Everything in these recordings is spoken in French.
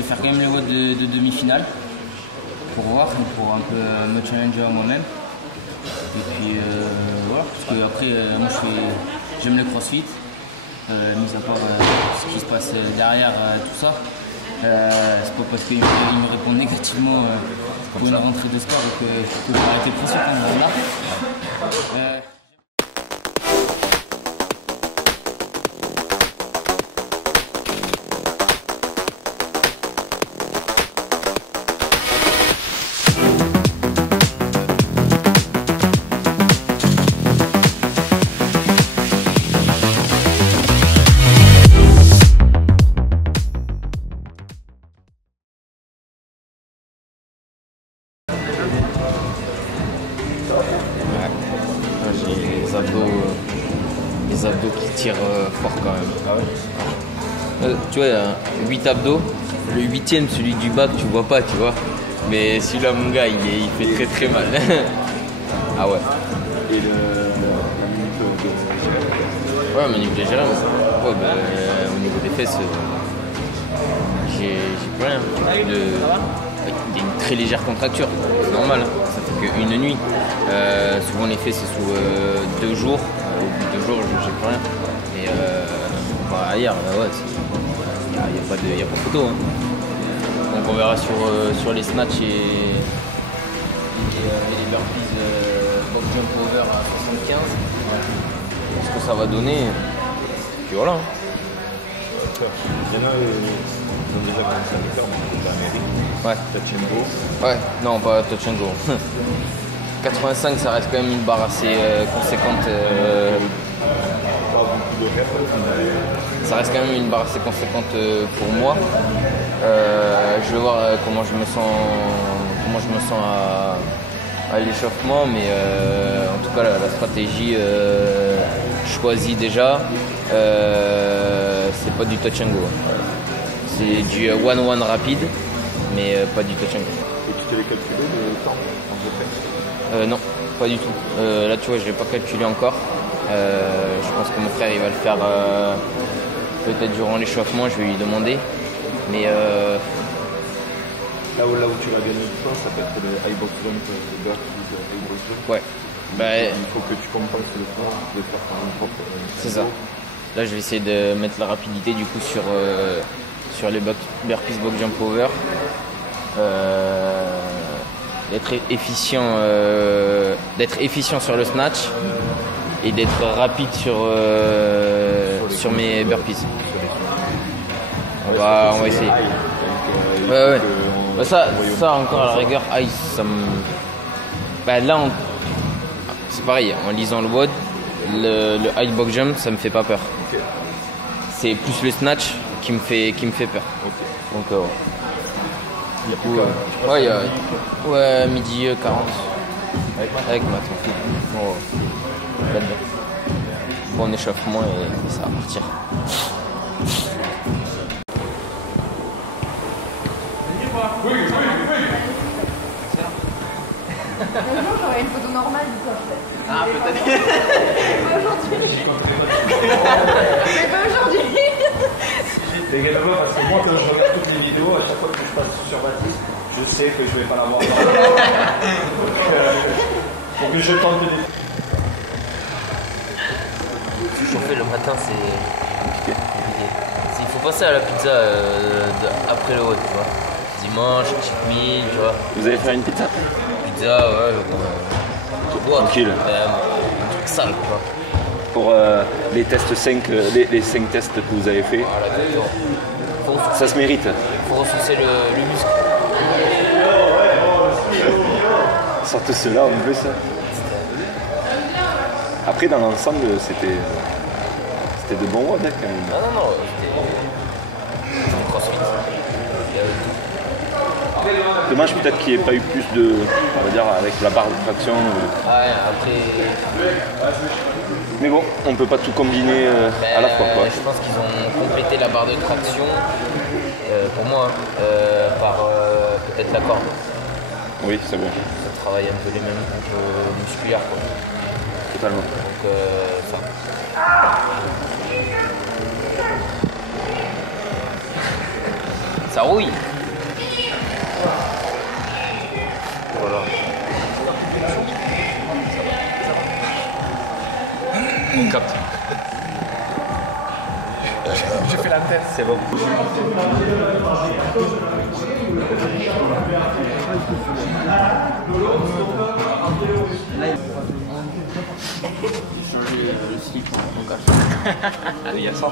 vais faire quand même le WOD de demi-finale pour voir, pour un peu me challenger moi-même. Et puis voilà, parce que après moi j'aime le crossfit, mis à part ce qui se passe derrière tout ça. C'est pas parce qu'ils me répondent négativement pour une rentrée de sport que je peux arrêter le crossfit. Là. J'ai les abdos qui tirent fort quand même. Ah ouais. Tu vois, il y a 8 abdos. Le 8e, celui du bac, tu vois pas, tu vois. Mais celui-là, mon gars, il fait très très mal. Ah ouais. Et la minute de Ouais, manip légère. Ouais, bah, au niveau des fesses, j'ai plus rien. Il y a une très légère contracture, c'est normal, ça fait qu'une nuit. Souvent les fesses c'est sous 2 jours, au bout de 2 jours j'ai plus rien. Et ailleurs, ouais, il n'y a pas de photo. Hein. Donc on verra sur les snatchs et les burpees box jump over à 75, ce que ça va donner. Puis voilà. Il y en a qui ont déjà commencé à le faire, mais en Amérique. Ouais. Touch and go. Ouais, non, pas touch and go. 85, ça reste quand même une barre assez conséquente. Ça reste quand même une barre assez conséquente pour moi. Je vais voir comment je me sens à l'échauffement, mais en tout cas la stratégie choisie déjà, c'est pas du touch and go. C'est du 1-1 rapide, mais pas du touch and go. Et tu t'avais calculé le temps en fait? Non, pas du tout. Là, tu vois, je l'ai pas calculé encore. Je pense que mon frère, il va le faire peut-être durant l'échauffement. Je vais lui demander. Mais là où tu vas gagner du temps, ça peut être le high box jump, le burp ou le high box jump. ouais. Il faut que tu compenses le temps de faire par un propre. C'est ça. Là, je vais essayer de mettre la rapidité du coup sur les burpees box jump over. D'être efficient sur le snatch et d'être rapide sur mes burpees. On va essayer. Ouais. Bah ça encore à la rigueur, ça me. Bah là, c'est pareil. En lisant le WOD, le high box jump, ça me fait pas peur. Okay. C'est plus le snatch qui me fait peur. Okay. Donc du coup, ouais, midi 40. Avec maths. Bon, là-dedans. Bon échauffement et ça va partir. Bonjour, j'aurais une photo normale du coup. Ah, peut-être. Pas aujourd'hui. Mais pas aujourd'hui. Les gars, parce que moi, quand je regarde toutes les vidéos, à chaque fois que je passe sur Baptiste, je sais que je vais pas l'avoir. Donc je tente de. Se chauffer le matin, c'est compliqué. Il faut passer à la pizza après le haut, tu vois. Dimanche, cheat meal, tu vois. Vous allez faire une pizza? Pizza, ouais. Tranquille. Un truc sale, tu vois. Pour les tests 5, les 5 tests que vous avez fait, Voilà, exactement. ça se mérite. Faut ressourcer le muscle. Sortez cela en plus. Après, dans l'ensemble, c'était de bons WOD quand même. Ah non, c'était crossfit. Dommage peut-être qu'il n'y ait pas eu plus de, on va dire, avec la barre de traction. Ah ouais, après. Mais bon, on peut pas tout combiner à la fois, quoi. Je pense qu'ils ont complété la barre de traction, pour moi, par peut-être la corde. Oui, c'est bon. Ça travaille un peu les mêmes groupes musculaires, quoi. Totalement. Donc ça rouille. J'ai fait la tête. C'est bon. J'ai changé le slip en cache. Allez, il y a ça.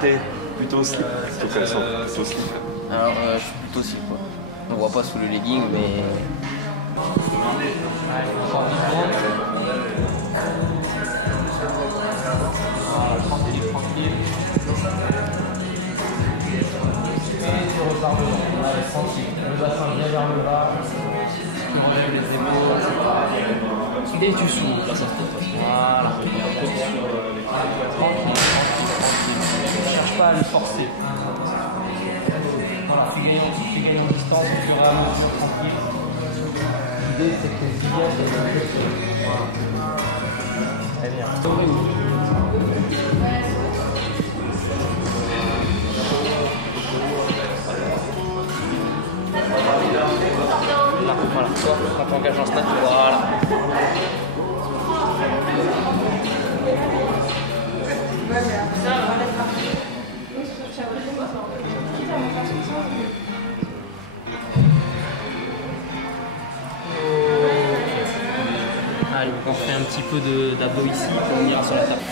T'es plutôt slip. Plutôt quel sens? Plutôt slip. Alors je suis plutôt slip quoi. On voit pas sous le legging mais... Tranquille. Le bassin bien vers le bas. Tu relèves les épaules. Et tu souffles là, ça se passe. Voilà. Tranquille. Ne cherche pas à le forcer. Voilà, tu gagnes en distance au fur et à mesure, tranquille. L'idée c'est que les idées très bien. Voilà, toi, quand tu engages en snatch, voilà. Allez, on fait un petit peu d'abdos ici, on ira sur la table.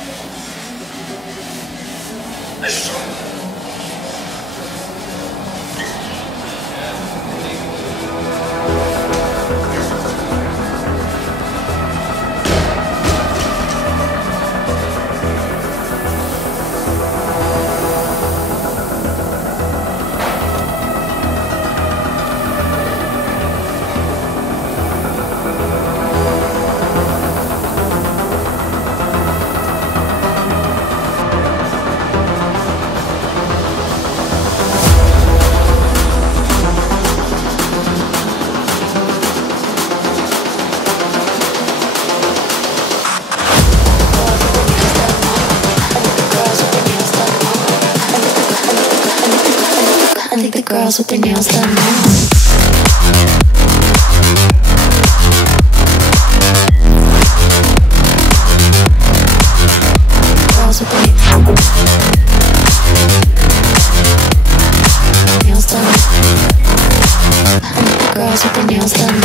I think the girls with their nails done now. Girls with their nails done. I think the girls with their nails done.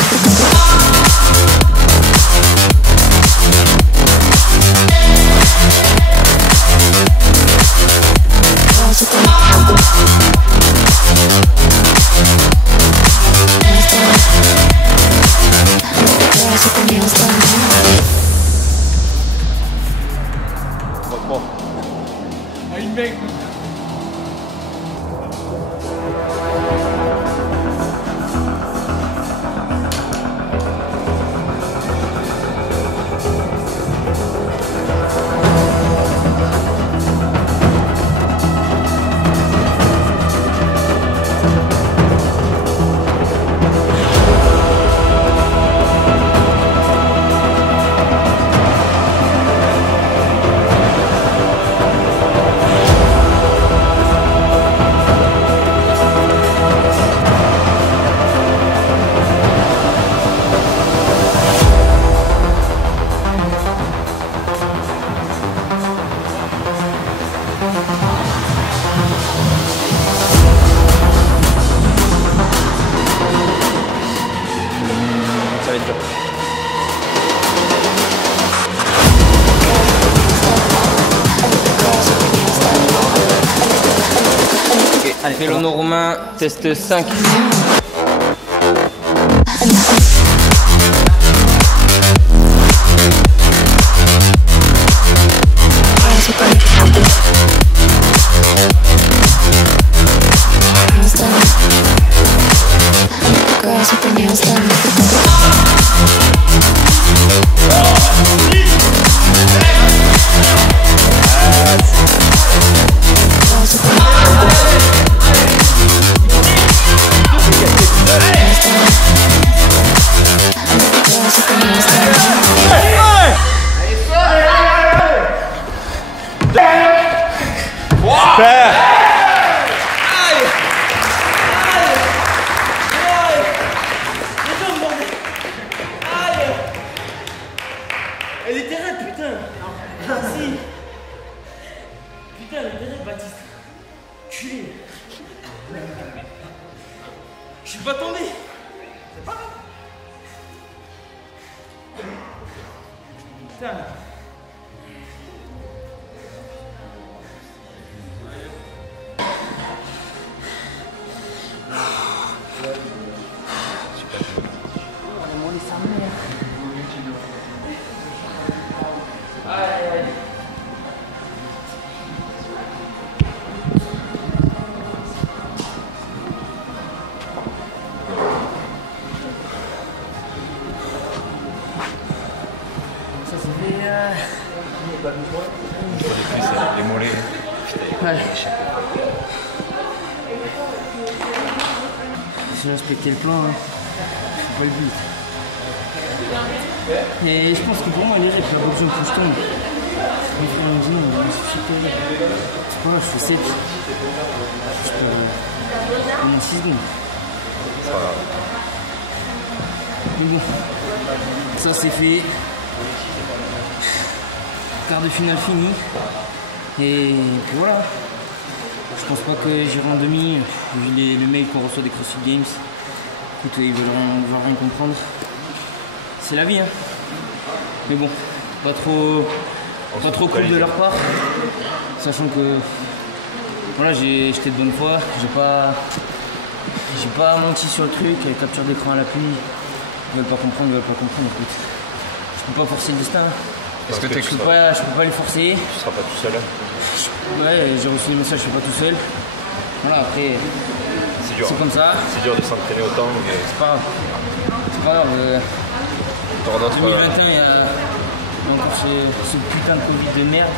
Girls with their Ça va être dur. Ok, allez, vélo romain, test 5. Girls with their nails done. Elle était raide, putain. Si. Putain, mais derrière, Baptiste. Culé. Je suis pas tombé. C'est pas grave. Putain. Les mollets. Ouais. J'ai respecté le plan, hein. C'est pas le but. Et je pense que pour moi, il est pas besoin que je tombe. Je vais faire un dîner, c'est super. C'est pas grave, je fais 7. Je peux. En 6 secondes. C'est pas grave. Mais bon, ça c'est fait. Quart de finale fini. Et puis voilà. Je pense pas que j'irai en demi, vu le mail qu'on reçoit des CrossFit Games. Écoute, ils veulent rien comprendre. C'est la vie, hein. Mais bon, pas trop cool de leur part. Sachant que voilà, j'étais de bonne foi, j'ai pas menti sur le truc, capture d'écran à l'appui. Ils veulent pas comprendre, écoute. Je peux pas forcer le destin. Est-ce que je peux pas les forcer. Tu seras pas tout seul. Ouais, j'ai reçu des messages, je suis pas tout seul. Voilà, après, C'est dur. c'est comme ça. C'est dur de s'entraîner autant. Mais... C'est pas grave. C'est pas grave. T'auras d'autres. 2021, il y a encore ce putain de Covid de merde.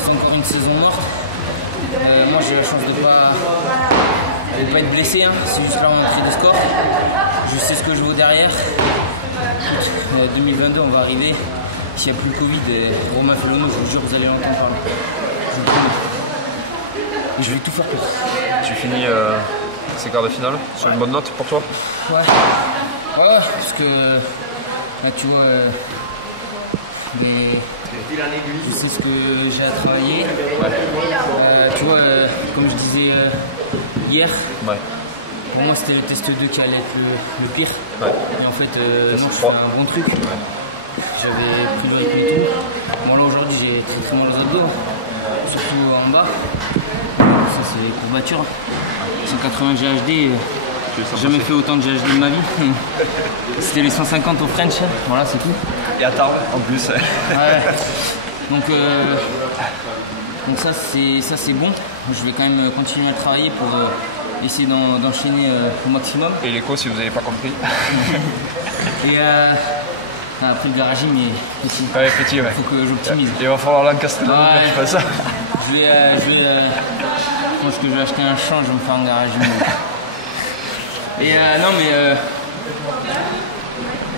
C'est encore une saison morte. Moi, j'ai la chance de pas être blessé. Hein. C'est juste là on a pris des scores. Je sais ce que je vaux derrière. Écoute, 2022, on va arriver. S'il n'y a plus le Covid, Romain Felono, je vous jure, vous allez l'entendre parler. Je vous le promets. Et je vais tout faire pour. Tu finis ces quarts de finale sur une bonne note pour toi? Ouais. Ouais, parce que là, tu vois, je sais ce que j'ai à travailler. Ouais. Tu vois, comme je disais hier, Ouais. pour moi c'était le test 2 qui allait être le pire. Ouais. Et en fait, non, je fais 3. un bon truc. J'avais pris le rythme et tout. Bon, là aujourd'hui j'ai très mal aux abdos, surtout en bas. Ça c'est les courbatures. 180 GHD. J'ai jamais fait autant de GHD de ma vie. C'était les 150 au French, voilà, c'est tout. Et à Tarbes en plus. Ouais. Donc ça c'est bon. Je vais quand même continuer à travailler pour essayer d'enchaîner au maximum. Et l'écho si vous n'avez pas compris. Et après le garaging est petit. Ouais, petit, ouais. Faut que j'optimise. Il va falloir l'encastrer dans Ouais. je fais ça. Je pense que je vais acheter un champ, je vais me faire un garaging. Et non mais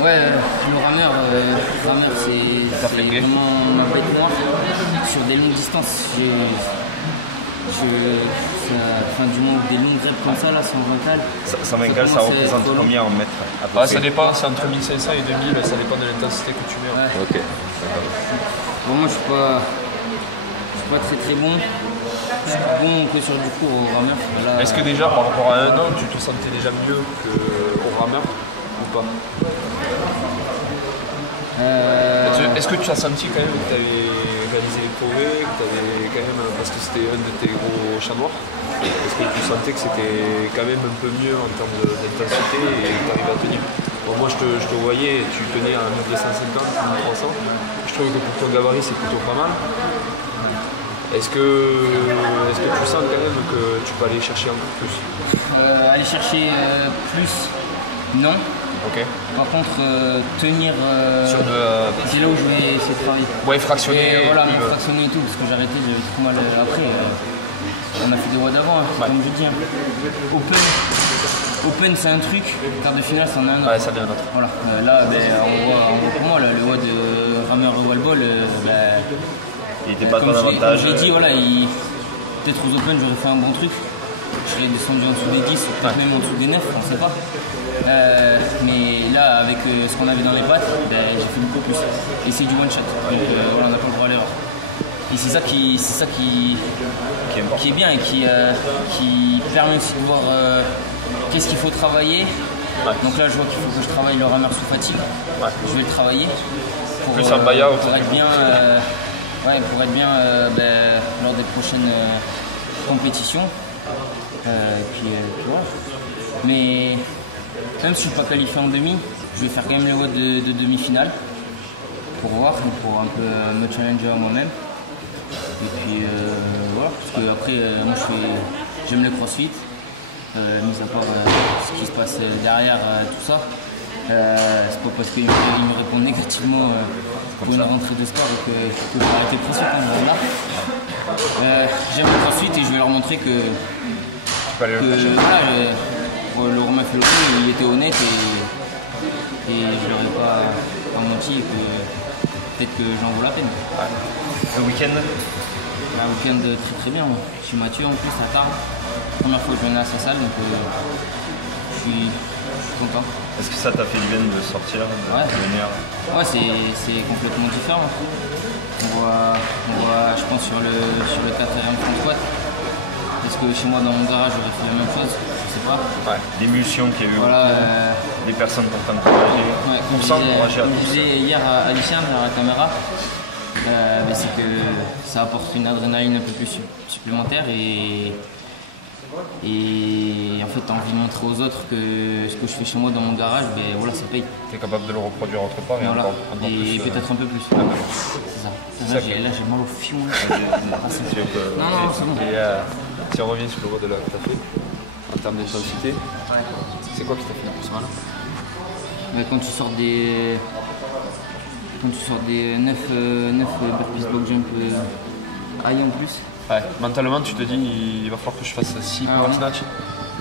ouais, le rameur c'est vraiment ma bête noire. Sur des longues distances, du moins des longues reps comme ça là, sans mental. 120 cales, ça représente combien en mètres à peu près? Ça dépend, c'est entre 1500 et 2000, ça dépend de l'intensité que tu mets. Ouais. Ok. Bon, moi je suis pas très bon. Je suis bon que sur du cours au rameur. Là, Est-ce que déjà par rapport à un an, tu te sentais déjà mieux qu'au rameur ou pas? Est-ce que tu as senti quand même que tu avais réalisé les progrès, que tu avais quand même, parce que c'était un de tes gros chats noirs, est-ce que tu sentais que c'était quand même un peu mieux en termes d'intensité et que tu arrivais à tenir? Bon, moi je te voyais, tu tenais à 1250, 1300, je trouve que pour ton gabarit c'est plutôt pas mal. Est-ce que tu sens quand même que tu peux aller chercher encore plus? aller chercher plus, non. Ok. Par contre, tenir, Sur c'est là où je vais essayer de travailler. Ouais, fractionner. Et voilà, fractionner et tout, parce que j'ai arrêté, j'avais trop mal après. On a fait des rois d'avant, hein, comme je dis. Hein. Open c'est un truc, quart de finale c'en est un autre. Ouais, ça vient un autre. Voilà, là, on voit pour moi, là, le roi de rameur wallball, Il était pas comme ton avantage. je l'ai dit, voilà, peut-être aux Open j'aurais fait un bon truc. Je serais descendu en dessous des 10, peut-être même en dessous des 9, on ne sait pas. Mais là, avec ce qu'on avait dans les pattes, j'ai fait beaucoup plus. Et c'est du one shot. Donc voilà, on n'a pas le droit à l'erreur. Et c'est ça qui est bien et qui permet aussi de voir qu'est-ce qu'il faut travailler. Ouais. Donc là, je vois qu'il faut que je travaille le rameur sous fatigue. Ouais. Je vais le travailler pour, Plus un buy-out. pour être bien, lors des prochaines compétitions. Et puis voilà. Mais même si je ne suis pas qualifié en demi, je vais faire quand même le WOD de demi-finale pour voir, pour un peu me challenger à moi-même. Et puis voilà, parce que après moi j'aime le crossfit, mis à part ce qui se passe derrière tout ça. C'est pas parce qu'ils me répondent négativement pour une rentrée de sport que je vais arrêter le crossfit. J'aime le crossfit et je vais leur montrer que le Romain Fleury, il était honnête et je leur ai pas menti et que peut-être que j'en vaut la peine. Le week-end? Un week-end très très bien. Je suis Mathieu en plus à Tarbes. Première fois que je venais à sa salle, donc je suis content. Est-ce que ça t'a fait du bien de sortir, de venir? Ouais, c'est complètement différent. On voit, je pense, sur le 4ème front squat. Est-ce que chez moi dans mon garage j'aurais fait la même chose? Je sais pas. Ouais, l'émulsion qu'il y a eu, voilà, des personnes en train de travailler. Ouais, On s'encourageait à comme tous. je disais hier à Lucien derrière la caméra, c'est que ça apporte une adrénaline un peu plus supplémentaire et en fait t'as envie de montrer aux autres que ce que je fais chez moi dans mon garage, voilà, ça paye. Tu es capable de le reproduire autre part et Voilà. encore Et plus. peut-être un peu plus. C'est ça. Là j'ai mal au fion. Non, c'est bon. Et si on revient sur le WOD que tu as fait, en termes d'intensité, c'est quoi qui t'a fait le plus mal? Mais quand tu sors des 9 burpees box jump high en plus. Ouais. Mentalement, tu te dis il va falloir que je fasse 6 power snatch.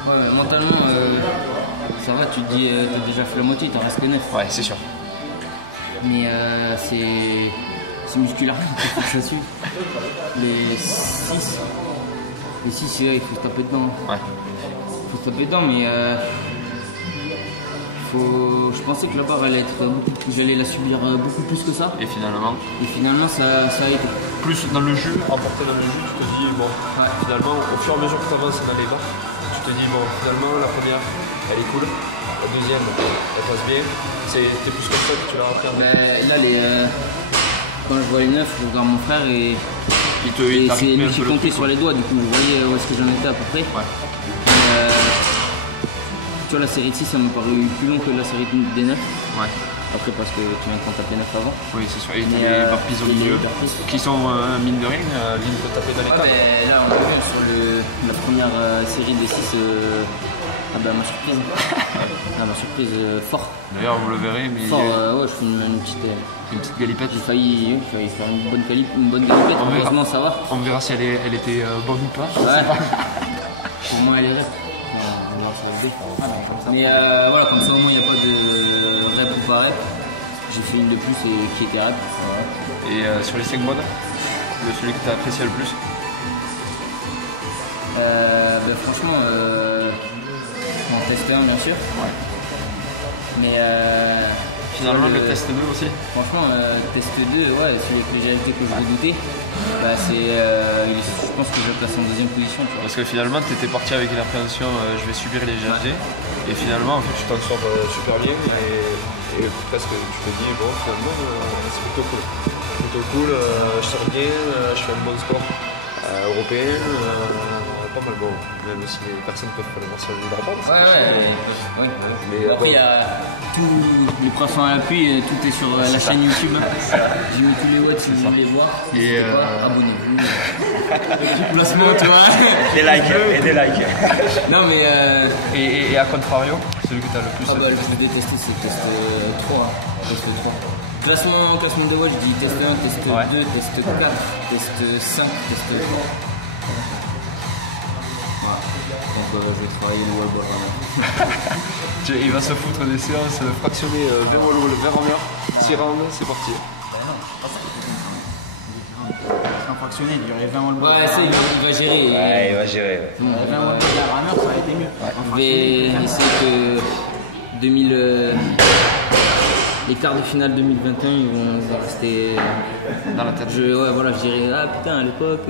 Ouais, mentalement, ça va, tu te dis, t'as déjà fait la moitié, t'en restes que 9. Ouais, c'est sûr. Mais c'est musculairement qu'il faut que ça suive. Les 6, il faut se taper dedans. Ouais. Il faut se taper dedans, mais je pensais que la barre allait être j'allais la subir beaucoup plus que ça. Et finalement, ça a été. plus dans le jeu, emporté dans le jeu, tu te dis bon, finalement, au fur et à mesure que tu avances dans les barres, tu te dis bon, finalement, la première, elle est cool, la deuxième, elle passe bien. T'es plus comme ça que tu l'as appris en Là, quand je vois les 9, je regarde mon frère et c'est lui qui comptait sur les doigts, du coup je voyais où est-ce que j'en étais à peu près. Ouais. Tu vois, la série de 6 ça m'a paru plus long que la série des 9. Ouais. Après parce que tu viens de t'en taper 9 avant. Oui, c'est sûr. Et les burpees au milieu, qui sont mine de rien, ligne peut taper dans les cadres. Là on revient sur la première série des 6. Ma surprise. Ma surprise fort. D'ailleurs, vous le verrez, mais fort, ouais, je fais une petite galipette. J'ai failli faire une bonne galipette. Heureusement, ça va. On verra si elle était bonne ou pas. Ouais. Pour moi, elle est rep. Mais voilà, comme ça au moins il n'y a pas de rep ou pas rep. J'ai fait une de plus et qui était rep. Voilà. Et sur les 5 modes, celui que tu as apprécié le plus? Franchement, en test 1 bien sûr. Ouais. Mais finalement le test 2 aussi. Franchement, test 2, ouais, c'est les légèretés que je redoutais. Je pense que je le place en deuxième position. Tu vois. Parce que finalement, tu étais parti avec une appréhension, je vais subir les légèretés. Et finalement, en fait, tu t'en sors super bien. Et presque, tu te dis, bon, finalement, c'est plutôt cool. Plutôt cool, je sors bien, je fais un bon sport européen. Pas mal bon, même si les personnes peuvent pas le voir sur le rapport. Ouais. Mais après, il y a tous les profs à l'appui, tout est sur la chaîne YouTube. J'ai mis tous les watts si vous voulez les voir. Et abonnez-vous. Petit placement, tu vois. Des likes. Non, mais. Et à contrario, celui que tu as le plus. Le plus détesté, c'est test 3. Test 3. Classement de watts, je dis test 1, test 2, test 4, test 5, test 3. Donc je vais travailler le wall ball. Il va se foutre des séances fractionnées 20 wall ball, 20 en heure, 6 rounds, c'est parti. En fractionné, il y aurait 20 wall ball. Ouais, il va gérer. Ouais, il va gérer. 20 wall ball de la rameur, ça aurait été mieux. Je vais essayer que les quarts de finale 2021, ils vont rester dans la tête. Ouais, voilà, je dirais, ah putain, à l'époque.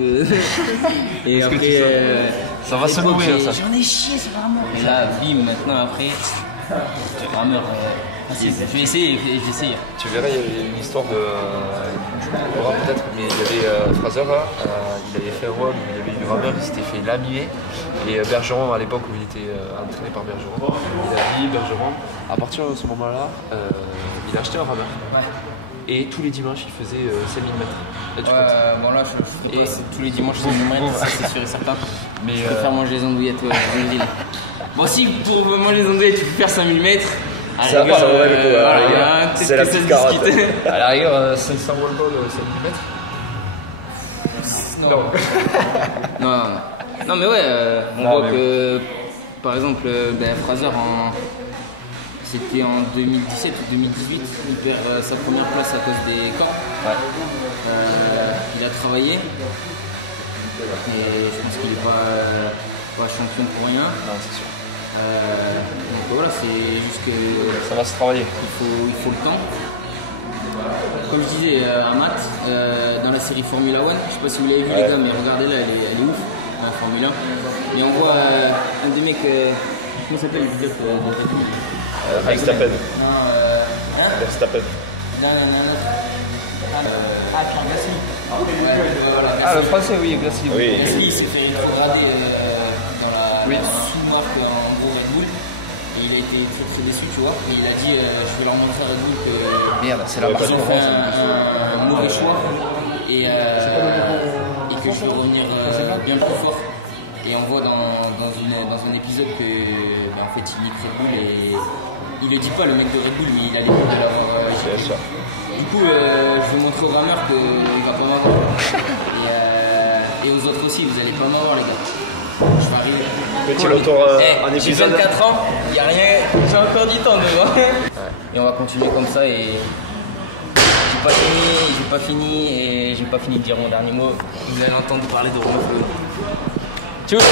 Et après, ça va se nourrir, ça. J'en ai chié, c'est vraiment. Et là, bim, maintenant, après, Rameur. Je vais essayer, Tu verras, il y avait une histoire de. Tu comprendras peut-être, mais il y avait Fraser là, il avait fait un rôle où il y avait une rameur qui s'était fait lamier. Et Bergeron, à l'époque où il était entraîné par Bergeron, il a dit Bergeron, à partir de ce moment-là, il a acheté un rameur. Et tous les dimanches, il faisait 5000 mètres. Bon là, je ferai pas tous les dimanches 5000 mètres, ça c'est sûr et certain. Mais je préfère manger les andouillettes, ouais, je le dis. Bon, si pour manger les andouillettes, tu peux faire 5000 mètres. Ça va, ça vaut le coup. C'est la petite carotte. À la rigueur, 500 wall ball, 5000 mètres. Non, mais ouais, on voit que, par exemple, Fraser, c'était en 2017 ou 2018, il perd sa première place à cause des corps. Il a travaillé, et je pense qu'il n'est pas champion pour rien. Non, c'est sûr. Donc voilà, c'est juste que ça va se travailler. Il faut le temps. Comme je disais à Matt, dans la série Formula 1, je sais pas si vous l'avez vu les gars, mais regardez-la, elle est ouf, la Formule 1. Et on voit un des mecs, comment s'appelle le pilote Verstappen. Verstappen. Pierre Gasly. Le français, oui, Gasly. Gasly s'est fait rétrograder dans la sous-marque en gros Red Bull. Et il a été très déçu, tu vois. Et il a dit je vais leur montrer à Red Bull que. Merde, c'est la marque ils ont fait un mauvais choix. Et que je vais revenir bien plus fort. Et on voit dans un épisode que en fait il nique Red Bull et il le dit pas le mec de Red Bull, mais il a les mots de l'avoir. Du coup, je vais montrer au rameur qu'il va pas m'avoir. Et aux autres aussi, vous allez pas m'avoir les gars. Je vais arriver. Petit retour en J'ai épisode. 24 ans, il n'y a rien, j'ai encore du temps devant. Et on va continuer comme ça et j'ai pas fini de dire mon dernier mot. Vous allez entendre parler de Romain Flo. Tchou.